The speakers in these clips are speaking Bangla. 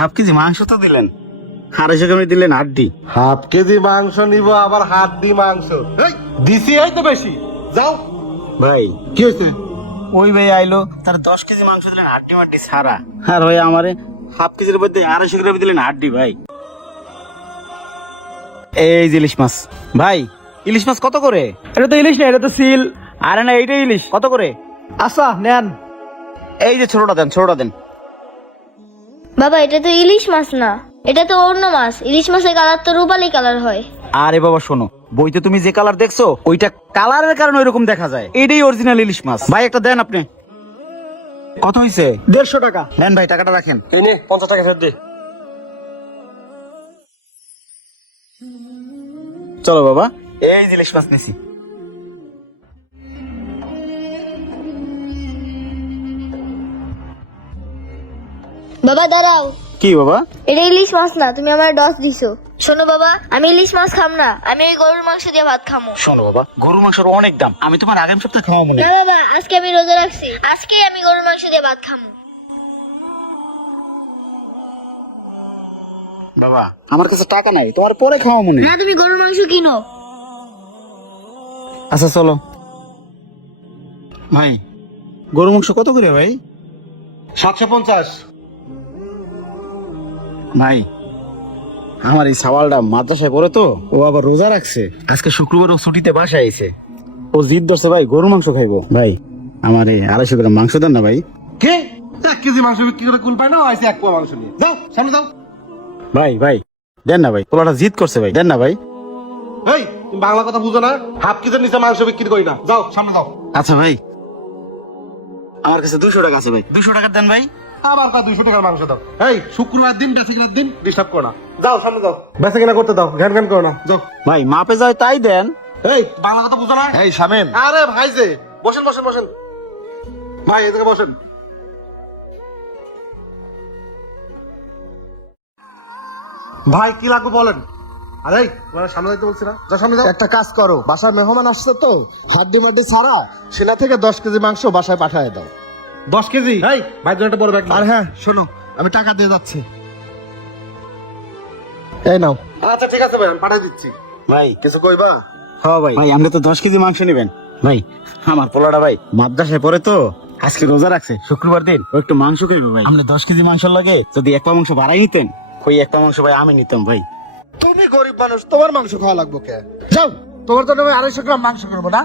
হাফ কেজি মাংস তো দিলেন, 250 গ্রাম দিলেন হাড্ডি। হাফ কেজি মাংস নিব আবার হাড্ডি মাংস? দিছি এই তো বেশি, যাও। ভাই কি হয়েছে? ওই ভাই আইলো, তার 10 কেজি মাংস দিলেন হাড্ডি মাড্ডি সারা, আর ভাই আমারে হাফ কেজির মধ্যে 250 গ্রাম দিলেন হাড্ডি। ভাই এই যে ইলিশ মাছ, ভাই ইলিশ মাছ কত করে? এটা তো ইলিশ না, এটা তো সিল। আরে না, এইটাই ইলিশ, কত করে? আচ্ছা নেন। এই যে ছোটটা দেন, ছোটটা দেন। বাবা এটা তো ইলিশ মাছ না, এটা তো অন্য মাছ। ইলিশ মাছের কালার তো রূপালি কালার হয়। আরে বাবা শোনো, বইতে তুমি যে কালার দেখছো ওইটা কালারের কারণে ওইরকম দেখা যায়, এটাই অরিজিনাল ইলিশ মাছ। ভাই একটা দেন আপনি। কত হইছে? 150 টাকা। নেন ভাই, টাকাটা রাখেন। এই নে 50 টাকা ফেরত দে। চলো বাবা, এই যে ইলিশ মাছ নিছি। বাবা দাঁড়াও, কি বাবা? এটা ইলিশ মাছ না, তুমি আমার ডস দিছো। শোনো বাবা, আমি ইলিশ মাছ খাম না, আমি এই গরুর মাংস দিয়ে ভাত খামো। শোনো বাবা, গরুর মাংসের অনেক দাম, আমি তোমার আগামী সপ্তাহে খাওয়া মনে। না বাবা, আজকে আমি রোজা রাখছি, আজকে আমি গরুর মাংস দিয়ে ভাত খামো। বাবা আমার কাছে টাকা নাই, তোমার পরে খাওয়া মনে। না তুমি গরুর মাংস কিনো। আচ্ছা চলো। ভাই গরুর মাংস কত করে ভাই? 750। ভাই আমার এই সাওয়ালটা মাদ্রাসায় পড়ে তো, ও আবার রোজা রাখছে, আজকে শুক্রবার ও ছুটিতে বাসায় আইছে, ও জিদ ধরছে ভাই গরুর মাংস খাইবো। ভাই আমার এই 250 গ্রাম মাংস দেন না ভাই। কে 1 কেজি মাংস বিক্রি করে কুল পায় না? আইছে 1 পোয়া মাংস নিয়ে, যাও সামনে যাও। ভাই ভাই দেন না ভাই, পোলাটা জিদ করছে ভাই, দেন না ভাই। এই তুমি বাংলা কথা বুঝো না? হাফ কেজির নিচে মাংস বিক্রি করি না, যাও সামনে যাও। আচ্ছা ভাই, আমার কাছে 200 টাকা আছে ভাই, 200 টাকা দেন ভাই। আবার কা 200 টাকার মাংস দাও? এই শুক্রবার দিন বেঁচে কিনার দিন ডিস্টার্ব করো না, যাও সামনে যাও। বেঁচে কিনা করতে দাও, ঘ্যান ঘ্যান করো না, যাও। ভাই মাপে যায় তাই দেন। এই বাংলা কথা বুঝো না? এই শামিম, আরে ভাই যে বসেন বসেন বসেন, ভাই এদিকে বসেন। ভাই কি লাগবে বলেন? আরে তোমার সামনে যাইতে বলছি না, যা সামনে যাও। একটা কাজ করো, বাসায় মেহমান আসছে তো, হাড্ডি মাড্ডি ছাড়া সেনা থেকে 10 কেজি মাংস বাসায় পাঠিয়ে দাও। 10 কেজি? এই ভাই জন্য একটা বড় ব্যাগ। আর হ্যাঁ শোনো, আমি টাকা দিয়ে যাচ্ছি, এই নাও। আচ্ছা ঠিক আছে ভাই, আমি পাঠিয়ে দিচ্ছি। ভাই কিছু কইবা? হ্যাঁ ভাই, ভাই আপনি তো 10 কেজি মাংস নেবেন। ভাই আমার পোলাটা ভাই মাদ্রাসায় পড়ে তো, আজকে রোজা রাখছে, শুক্রবার দিন, ও একটু মাংস খাইবে ভাই। আপনি 10 কেজি মাংস লাগে যদি 1 পা মাংস বাড়াই নিতেন, ওই 1 পা মাংস ভাই আমি নিতাম ভাই। তুমি গরিব মানুষ, তোমার মাংস খাওয়া লাগবে কে? যাও, তোমার জন্য আমি 250 গ্রাম মাংস করবো না?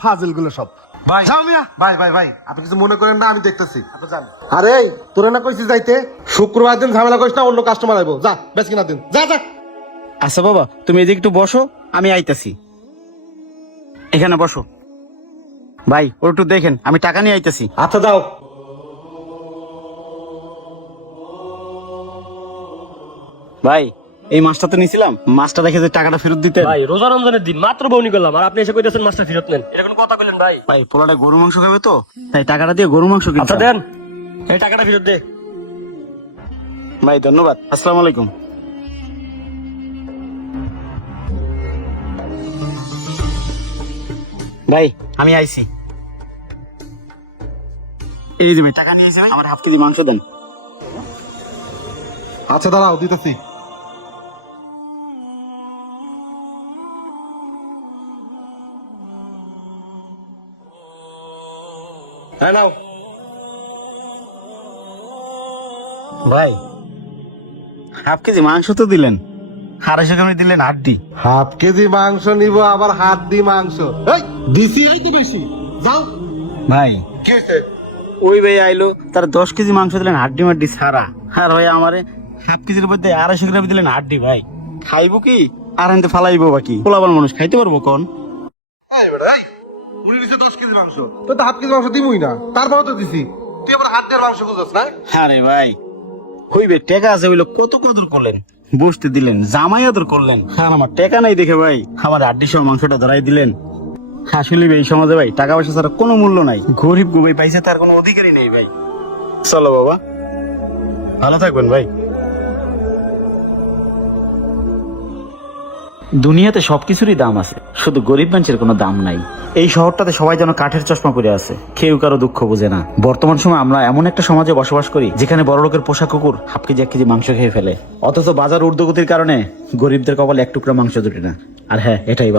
ফাজিল গুলো সব। ভাই যাও মিয়া। ভাই ভাই ভাই আপনি কিছু মনে করেন না, আমি দেখতেছি, আপনি যান। আরে এই তোরে না কইছি যাইতে, শুক্রবার দিন ঝামেলা করিস না, অন্য কাস্টমার আইবো, যা বেশ কিনা দিন, যা যা। আচ্ছা বাবা তুমি এদিকে একটু বসো, আমি আইতাছি। এখানে বসো ভাই, ওর একটু দেখেন, আমি টাকা নিয়ে আইতাছি। আচ্ছা দাও। ভাই এই মাছটা তো নিছিলাম, মাছটা দেখে যে টাকাটা ফেরত দিতে। ভাই রোজা রমজানের দিন মাত্র বউনি করলাম, আর আপনি এসে কইতেছেন মাছটা ফেরত নেন, এটা কোন কথা কইলেন ভাই? ভাই পোলাটা গরু মাংস খাবে তো, তাই টাকাটা দিয়ে গরু মাংস কিনতে। আচ্ছা দেন, এই টাকাটা ফেরত দে। ভাই ধন্যবাদ, আসসালামু আলাইকুম। ভাই আমি আইছি। এই যে ভাই টাকা নিয়ে এসে আমার হাফ কেজি মাংস দেন। আচ্ছা দাঁড়াও, দিতেছি। হ্যাঁ নাও। ভাই হাফ কেজি মাংস তো দিলেন, 250 গ্রাম দিলেন হাড্ডি। হাফ কেজি মাংস নিব আবার হাড্ডি মাংস? এই দিছি এই তো বেশি, যাও। ভাই কি হয়েছে? ওই ভাই আইলো, তার 10 কেজি মাংস দিলেন হাড্ডি মাড্ডি ছাড়া, আর ভাই আমারে হাফ কেজির মধ্যে 250 গ্রাম দিলেন হাড্ডি। ভাই খাইবো কি আর আনতে ফালাইবো বাকি, পোলাবান মানুষ খাইতে পারবো কোন? এই বেটা, এই উনি দিছে 10 কেজি মাংস, তো তো হাফ কেজি মাংস দিবই না, তারপরে তো দিছি, তুই আবার হাত দিয়ে মাংস খুঁজছ না? আরে ভাই হইবে, টাকা আছে হইলো, কত কদর করলেন, বসতে দিলেন, জামাই আদর করলেন, আর আমার টাকা নাই দেখে ভাই আমার হাড্ডি সহ মাংসটা ধরাই দিলেন। আসলে এই সমাজে ভাই টাকা পয়সা ছাড়া কোনো মূল্য নাই, গরিব গুবাই পাইছে তার কোনো অধিকারই নেই ভাই। চলো বাবা, ভালো থাকবেন ভাই। দুনিয়াতে সবকিছুরই দাম আছে, শুধু গরিব মানুষের কোনো দাম নাই। এই শহরটাতে সবাই যেন কাঠের চশমা পরে আছে, কেউ কারো দুঃখ বোঝে না। বর্তমান সময় আমরা এমন একটা সমাজে বসবাস করি যেখানে বড় লোকের পোষা কুকুর হাফ কেজি 1 কেজি মাংস খেয়ে ফেলে, অথচ বাজার ঊর্ধ্বগতির কারণে গরিবদের কপালে এক টুকরা মাংস জুটে না। আর হ্যাঁ, এটাই